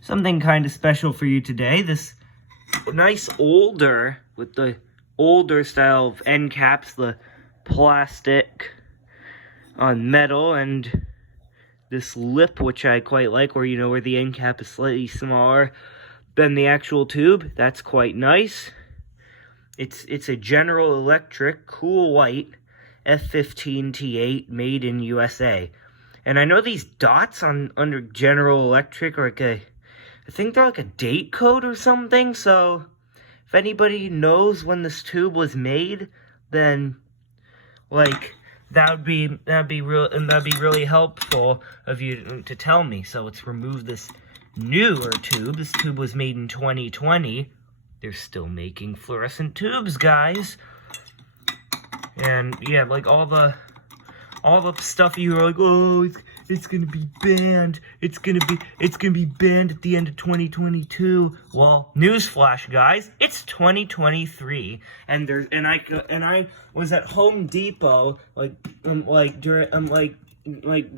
Something kind of special for you today. This nice older, with the older style of end caps, the plastic on metal, and this lip, which I quite like, where the end cap is slightly smaller than the actual tube. That's quite nice. It's a General Electric cool white F15T8 made in USA. And I know these dots under General Electric are I think they're like a date code or something. So if anybody knows when this tube was made, then that'd be really helpful of you to tell me. So let's remove this newer tube. This tube was made in 2020. They're still making fluorescent tubes, guys. And yeah, like all the stuff you were like, oh, it's gonna be banned. It's gonna be banned at the end of 2022. Well, newsflash, guys, it's 2023, and I was at Home Depot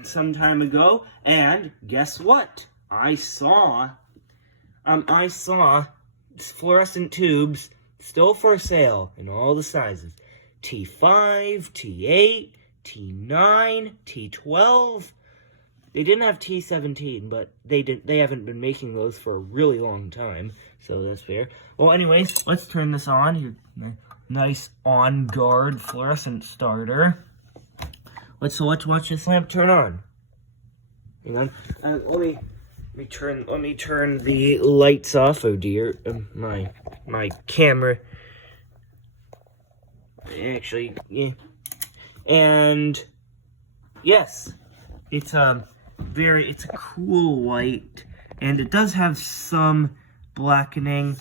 some time ago, and guess what? I saw fluorescent tubes still for sale in all the sizes. T5, T8, T9, T12. They didn't have T17, but they haven't been making those for a really long time, so that's fair. Well, anyways, let's turn this on. Your nice on-guard fluorescent starter. Let's watch this lamp turn on. Hang on. Let me turn the lights off. Oh dear, my camera. Actually, yeah. And yes, it's a cool white, and it does have some blackening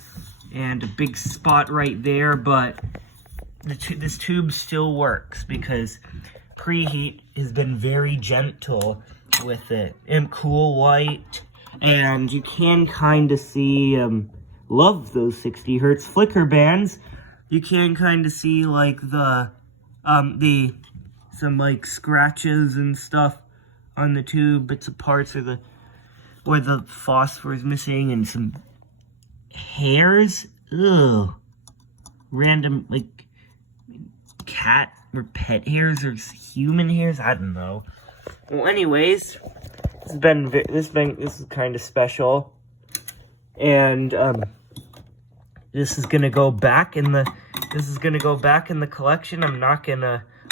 and a big spot right there, but this tube still works because preheat has been very gentle with it. And cool white, and you can kind of see, love those 60 hertz flicker bands. You can kind of see like some like scratches and stuff on the tube, bits of parts where the phosphor is missing, and some hairs. Ugh. Random like cat or pet hairs or human hairs. I don't know. Well, anyways, this is kind of special, and this is gonna go back in the collection.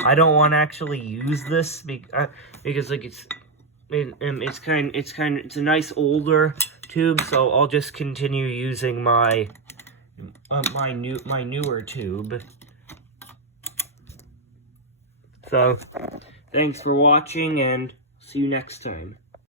I don't want to actually use this because like it's a nice older tube, so I'll just continue using my newer tube. So thanks for watching, and see you next time.